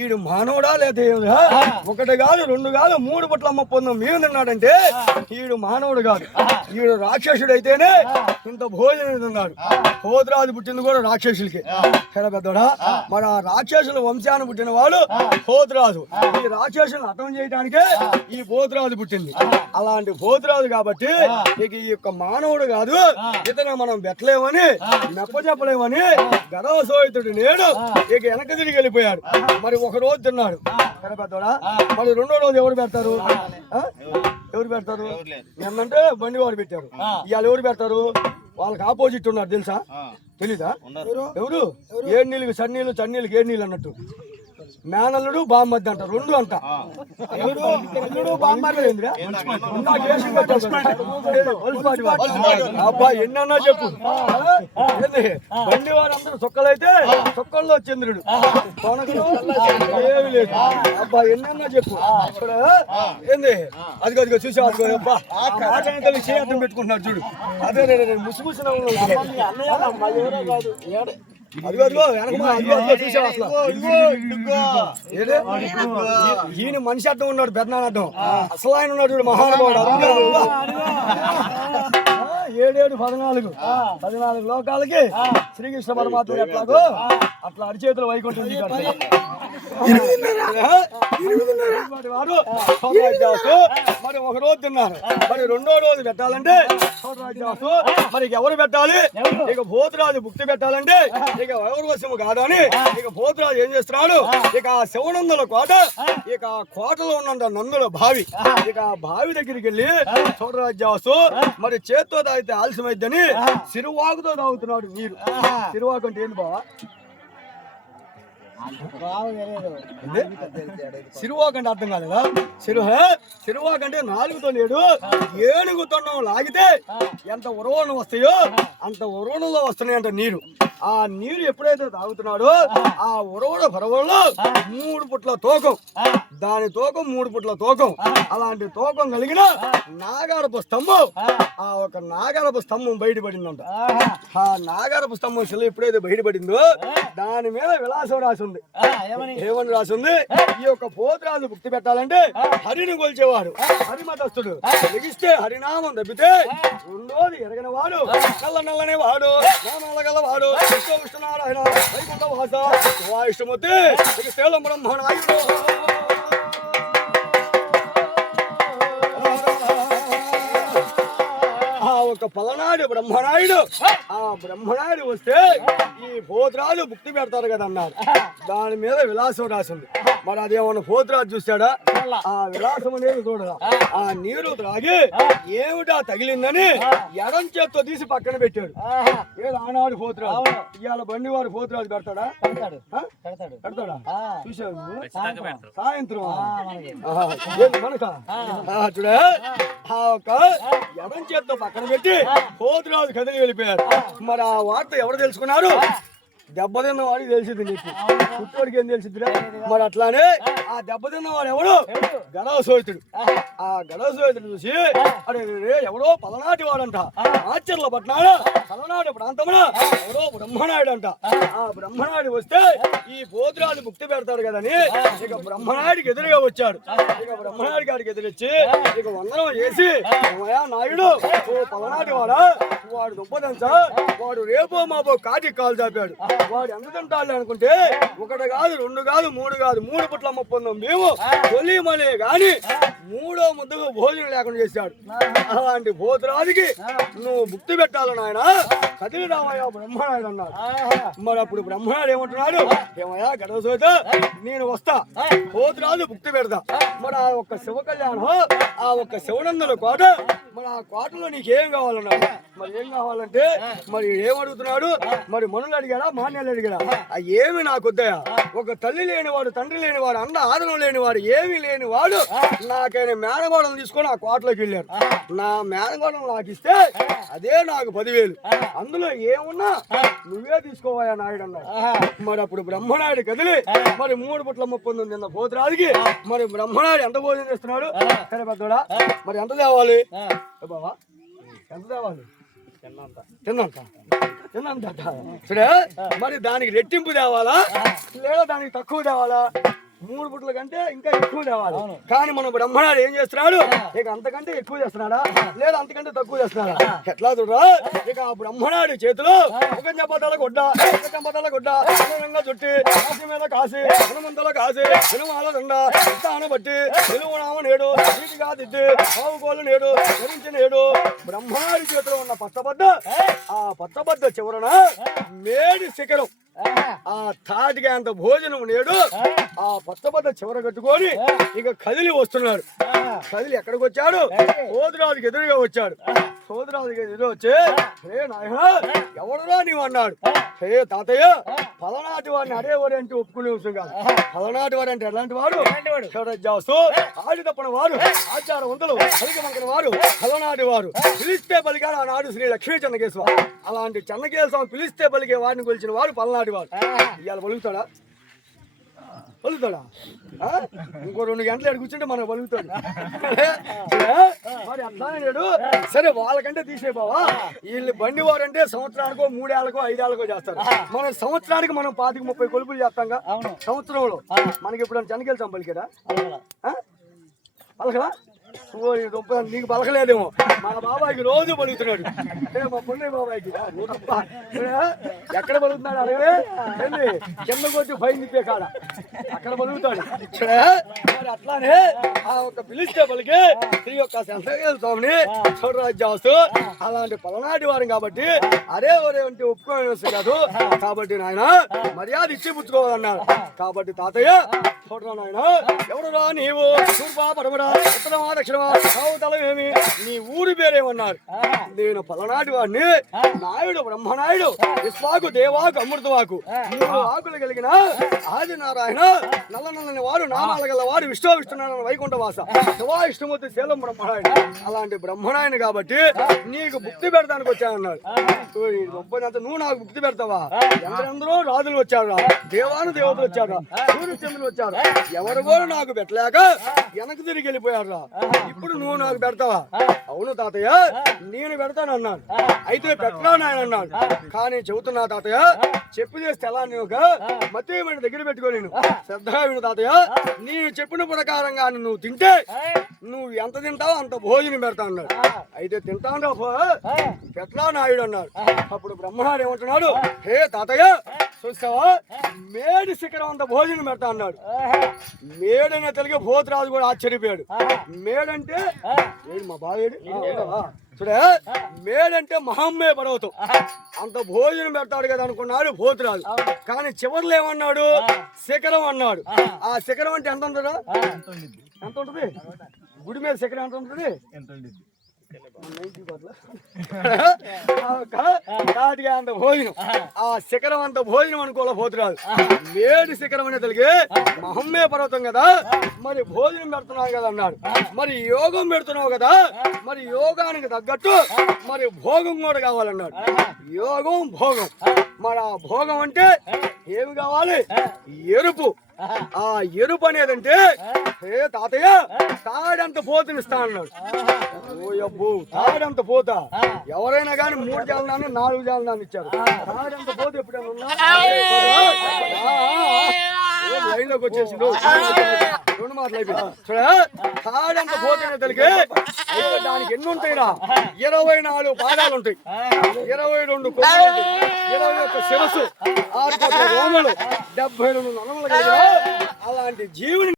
ఈడు మానవుడా లేదా ఒకటి కాదు రెండు కాదు మూడు పట్ల అమ్మ పొందం మేము తిన్నాడంటే ఈడు మానవుడు కాదు, ఈడు రాక్షసుడు అయితేనే ఇంత భోజనం తిన్నాడు. పోతురాజు పుట్టింది కూడా రాక్షసులకి కదా పెద్దోడా. మరి ఆ రాక్షసుల వంశాన్ని పుట్టిన వాడు పోతురాజు. ఈ రాక్షసులను హతం చేయడానికే ఈ పోతురాజు పుట్టింది. అలాంటి పోతురాజు కాబట్టి ఇక ఈ యొక్క మానవుడు కాదు, ఇతను మనం పెట్టలేమని మెప్ప చెప్పలేమని గదవ సోయితుడు నేడు ఇక వెనక తిరిగి వెళ్ళిపోయాడు. మరి ఒక రోజు తిన్నాడు పెద్దోడా. మరి రెండో రోజు ఎవరు పెడతారు? ఎవరు పెడతారు? ఏమంటే బండి వాడు పెట్టారు. ఇవాళ ఎవరు పెడతారు? వాళ్ళకి ఆపోజిట్ ఉన్నారు తెలుసా? తెలీదా? ఎవరు? ఏడు నీళ్ళకి చన్నీళ్ళు, చన్నీళ్ళకి ఏడు నీళ్ళు అన్నట్టు. మేనల్లుడు బామ్మద్ది అంట, రెండు అంట. ఎవరు బామ్మద్ది? అబ్బా ఎన్నన్నా చెప్పు. బండి వారందరూ చొక్కలైతే చొక్కల్లో చంద్రుడు ఏమి లేదు. అబ్బా ఎన్నన్నా చెప్పు. ఏంది అదిగో అదిగో చూసా అదిగో. అబ్బా ఆటంకలు చేయటం పెట్టుకుంటున్నాడు చూడు. అదే ముసిముసిన అదిగో అదిగో వెనక చూసావు అసలు. ఈయన మనిషి అర్థం ఉన్నాడు, పెద్దనాన్న అర్థం. అసలు ఆయన ఉన్నాడు చూడు మహానుభావుడు. 14 లోకాలకి శ్రీకృష్ణ పరమాత్మ ఎట్లాగో అట్లా అరిచేతులు వైకుంఠం మరి ఒక రోజు తిన్నారు. మరి రెండో రోజు పెట్టాలంటే మరి ఎవరు పెట్టాలి? ఇక పోతురాజు భుక్తి పెట్టాలంటే ఇక ఎవరు వశము కాదు అని ఇక పోతురాజు ఏం చేస్తున్నాడు? ఇక శివనందుల కోట, ఇక కోటలో ఉన్న నందుల బావి, ఇక బావి దగ్గరికి వెళ్ళి చోటరాజ్యాసు మరి చేత్తో తాగితే ఆలస్యమైద్దని సిరువాకుతో తాగుతున్నాడు నీరు. సిరువాకు అంటే ఏంది బావా? సిరువాకంటే అర్థం కాలేదా? సిరువాకంటే 4తో లేడు, 7 తొండం లాగితే ఎంత ఉరవణం వస్తాయో అంత ఉరవణంలో వస్తున్నాయంట నీరు. ఆ నీరు ఎప్పుడైతే తాగుతున్నాడో ఆ ఉరవడ పరవల్లో 3 పుట్ల తూకం, దాని తూకం 3 పుట్ల తూకం. అలాంటి తూకం కలిగిన నాగారపు స్తంభం, ఆ ఒక నాగారపు స్తంభం బయటపడిందంట. ఆ నాగారపు స్తంభం శిల ఎప్పుడైతే బయటపడిందో దాని మీద విలాసం రాసి ఉంది. ఏమని రాసి ఉంది? ఈ యొక్క పోతురాజు భుక్తి పెట్టాలంటే హరిని కొలిచేవాడు హరిమతస్థుడు, లెగిస్తే హరినామం తప్పితే రెండోది ఎరగని వాడు, నల్లనే వాడు, నామలగలవాడు, విష్ణునారాయణ వైకుంఠ వాస విష్ణుమూర్తి శైలం బ్రహ్మణాయుడు. ఒక పలనాడు బ్రహ్మనాయుడు, ఆ బ్రహ్మనాయుడు వస్తే ఈ పోతురాజు భుక్తి పెడతారు కదా అన్నారు. దాని మీద విలాసం రాసింది. మరి అదేమన్నా పోతురాజు చూశాడా? ఆ విలాసం అనేది చూడరా. ఆ నీరు త్రాగి ఏమిటా తగిలిందని ఎడం చేత్తో తీసి పక్కన పెట్టాడు. ఏదో ఆనాడు పోతురాజు. ఇవాళ బండి వాడు పోతురాజు పెడతాడా? పెడతాడా? చూసావు సాయంత్రం మనక చూడ ఆ ఒక ఎడం చేత్తో పక్కన పెట్టి పోతురాజు కదిలి వెళ్ళిపోయారు. మరి ఆ వార్త ఎవరు తెలుసుకున్నారు? దెబ్బతిన్న వాడికి తెలిసింది, నీకు పుట్టోడికి ఏం తెలిసిందిరా? మరి అట్లానే ఆ దెబ్బతిన్న వాడు ఎవడు? గడవ సోయితుడు. ఆ గడవ సోయితుడు చూసి అరే ఎవడో పలనాటి వాడంట, ఆచర్ల పట్నాడు పలనాటి ప్రాంతమున ఎవడో బ్రహ్మనాయుడు అంట. ఆ బ్రహ్మనాయుడు వస్తే ఈ పోతురాజు భుక్తి పెడతాడు కదని ఇక బ్రహ్మనాయుడికి ఎదురుగా వచ్చాడు. ఇక బ్రహ్మనాయుడి గారికి ఎదురొచ్చి ఇక వందనం చేసి, నాయుడు ఓ పలనాటి వాడా, వాడు దుబ్బదంతా, వాడు రేపో మాపో కాటికి కాలు చాపాడు, వాడు ఎంత తింటాడు అనుకుంటే ఒకటి కాదు రెండు కాదు మూడు కాదు 3 పుట్ల మొప్పందం మేము తొలిమలే గాని 3వ ముద్దకు భోజనం లేకుండా చేశాడు. అలాంటి పోతురాజుకి నువ్వు భుక్తి పెట్టాలని ఆయన కదిలి రామయ్య బ్రహ్మనాయుడు అన్నాడు. మరి అప్పుడు బ్రహ్మనాయుడు ఏమంటున్నాడు? ఏమయ్యా గడవ సోత నేను వస్తా, పోతురాజు భుక్తి పెడతా. మరి ఆ ఒక్క శివ కళ్యాణం, ఆ ఒక్క శివనందుల కోట, మరి ఆ కోటలో నీకేం కావాలన్నాడు. మరి ఏం కావాలంటే మరి ఏమడుగుతున్నాడు? మరి మనులు అడిగాడా మాన్యాలు అడిగాడా? ఏమి నాకు వద్దయా, ఒక తల్లి లేనివాడు తండ్రి లేనివాడు అన్న ఆదరణ లేనివాడు ఏమీ లేనివాడు నాకైనా మేనగోడలు తీసుకొని ఆ కోటలోకి వెళ్ళారు. నా మేనగోడలు నాకు ఇస్తే అదే నాకు 10,000, అందులో ఏమున్నా నువ్వే తీసుకోవాయా నాయుడు అన్నాడు. మరి అప్పుడు బ్రహ్మనాయుడు కదిలి మరి 3 పుట్ల మొప్పంది నిన్న పోతురాజుకి మరి బ్రహ్మనాయుడు ఎంత భోజనం చేస్తున్నాడు? సరే పెద్దోడా మరి ఎంత తేవాలి బాబా, ఎంత తేవాలి? తిన్నంత సరే. మరి దానికి రెట్టింపు తేవాలా లేదా దానికి తక్కువ తేవాలా? 3 పుట్ల కంటే ఇంకా ఎక్కువ తేవాలి. కానీ మన బ్రహ్మనాడు ఏం చేస్తున్నాడు? ఇక అంతకంటే ఎక్కువ చేస్తున్నాడా లేదా అంతకంటే తక్కువ చేస్తున్నాడా? ఎట్లా చూడరా? ఇక ఆ బ్రహ్మనాడి చేతిలో ఒక చెంపతాల గుడ్డ చుట్టి కాసి మీద కాసి హనుమంతుల కాసి హనుమాల దండ ఇస్తాను బట్టి నిలువునామ నేడు నీటిగా దిద్ది బావుకోళ్ళు నేడు ధరించి నేడు బ్రహ్మనాడి చేతిలో ఉన్న పచ్చబద్ద, ఆ పచ్చబద్ద చివరన మేడి శిఖరం, ఆ తాటికి అంత భోజనం నేడు ఆ పచ్చబద్ద చివర కట్టుకొని ఇక కదిలి వస్తున్నాడు. కదిలి ఎక్కడికి వచ్చాడు? సోదరాజుకి ఎదురుగా వచ్చాడు. సోదరాజుకి ఎదురు వచ్చి, హే నాయన ఎవరురా నీవు అన్నాడు. హే తాతయ్య, పలనాటి వాడిని అడే వారి అంటే ఒప్పుకునే విషయం కాదు. పలనాటి వాడు అంటే ఎలాంటి వాడు? ఆడి తప్పని వారు, ఆచారవంతులు, పలికి మంకన వారు, పలనాటి వారు. పిలిస్తే పలికాడు ఆనాడు శ్రీ లక్ష్మీ చెన్నకేశవ. అలాంటి చెన్నకేశవ పిలిస్తే పలికే వారిని కొలిచిన వారు పలనాటి వాడు. ఇవాళ పలుకుతాడా? ఇంకో 2 గంటలు ఎక్కడ కూర్చుంటే మనం పలుకుతాడు. మరి అట్లానే లేడు. సరే వాళ్ళకంటే తీసేపోవా. వీళ్ళు బండి వారంటే సంవత్సరానికో 3 ఏళ్ళకో 5 ఏళ్ళకో చేస్తారు. మన సంవత్సరానికి మనం 25-30 కొలుపులు చేస్తాంగా సంవత్సరంలో. మనకి ఇప్పుడు చెన్నకేశం పలికాడా? పలకడా? నీకు పలకలేదేమో. మా బాబాయికి రోజు పలుకుతున్నాడు. మా పుణ్య బాబాయికి ఎక్కడ పలుకుతున్నాడు? అడగవే కిందకు వచ్చి ఫైన్ తిప్పే కాడ అక్కడ పలుకుతాడు. మరి అట్లానే ఆ ఒక పిలిస్తే పలికి శ్రీ యొక్క స్వామిని చౌడరాజ్యాసు అలాంటి పలనాటి వారు కాబట్టి అరే ఒరే అంటే ఒప్పుకోవాల్సి కాదు. కాబట్టి నాయన మర్యాద ఇచ్చి పుచ్చుకోవాలన్నాడు. కాబట్టి తాతయ్య చూడరా నాయన, ఎవరురా నీవు? తూర్పా పడమరా ఉత్తరమా దక్షిణమా ఏమి నీ ఊరి పేరేమన్నారు? నేను పలనాటి వాడిని, నాయుడు బ్రహ్మనాయుడు, విశ్వాకు దేవాకు అమృతవాకు 3 ఆకులు కలిగిన ఆది నారాయణ, నల్లనల్లని వారు, నామాల గల వారు, విష్ణునారాయణ వైకుంఠవాస, శివా విష్ణుమూర్తి శైలం బ్రహ్మనాయుడు. అలాంటి బ్రహ్మనాయుడు కాబట్టి నీకు భుక్తి పెడతానికి వచ్చానన్నాడు. నువ్వు నాకు భుక్తి పెడతావా? ఎందరెందరో రాజులు వచ్చారు, దేవాను దేవతలు వచ్చారు, సూర్యచంద్రులు వచ్చారు. ఎవరు కూడా నాకు పెట్టలేక వెనక్కి తిరిగి వెళ్ళిపోయారు. ఇప్పుడు నువ్వు నాకు పెడతావా? అవును తాతయ్య నేను పెడతానన్నాను. అయితే పెట్టరా నాయన అన్నాడు. కానీ చెబుతున్నా తాతయ్య, చెప్పిన స్థలాన్ని ఒక మతేమని దగ్గర పెట్టుకో. నేను శ్రద్ధగా విను తాతయ్య, నేను చెప్పిన ప్రకారంగా నువ్వు తింటే నువ్వు ఎంత తింటావో అంత భోజనం పెడతా అన్నాడు. అయితే తింటాను పెట్టరా నాయుడు అన్నాడు. అప్పుడు బ్రహ్మనాడు ఏమంటున్నాడు? హే తాతయ్య చూస్తావా, మేడి శిఖరం అంత భోజనం పెడతా అన్నాడు. మేడనే తెలిగే భూతరాజు కూడా ఆశ్చర్యపోయాడు. మేడంటే మా బావేడు చూడే, మేడంటే మహమ్మే పర్వతం అంత భోజనం పెడతాడు కదా అనుకున్నాడు భూతరాజు. కానీ చివర్లో ఏమన్నాడు? శిఖరం అన్నాడు. ఆ శిఖరం అంటే ఎంత ఉంటుందా? ఎంత ఉంటుంది? గుడి మీద శిఖరం ఎంత ఉంటుంది? అంత భోజనం, ఆ శిఖరం అంత భోజనం అనుకోలే పోతురాదు. మేడి శిఖరం అనే తెలిగి మహమ్మే పర్వతం కదా, మరి భోజనం పెడుతున్నావు కదా అన్నాడు. మరి యోగం పెడుతున్నావు కదా, మరి యోగానికి తగ్గట్టు మరి భోగం కూడా కావాలన్నాడు. యోగం భోగం, మరి ఆ భోగం అంటే ఏమి కావాలి? ఎరుపు. ఆ ఎరుపు అనేదంటే హే తాతయ్య తాడంత పోతునిస్తా అన్నాడు. ఓయబ్బో తాడంత పోత ఎవరైనా కానీ 3 జాలనాన్ని 4 జాలనాన్ని ఇచ్చారు. తాడంత పోత ఎప్పుడైనా ఉన్నా లైన్ లోకి వచ్చేసిండు. 2 మాటలు అయిపోయింది. చూడ తాడంత పోతేనే తెలిగే దానికి ఎన్ని ఉంటాయిరా? 24 పాదాలు ఉంటాయి, 22 కొమ్ములు ఉంటాయి, 21 శిరస్సు, 6 కోట్ల రోమలు, 72 నొనములు. అలాంటి జీవుని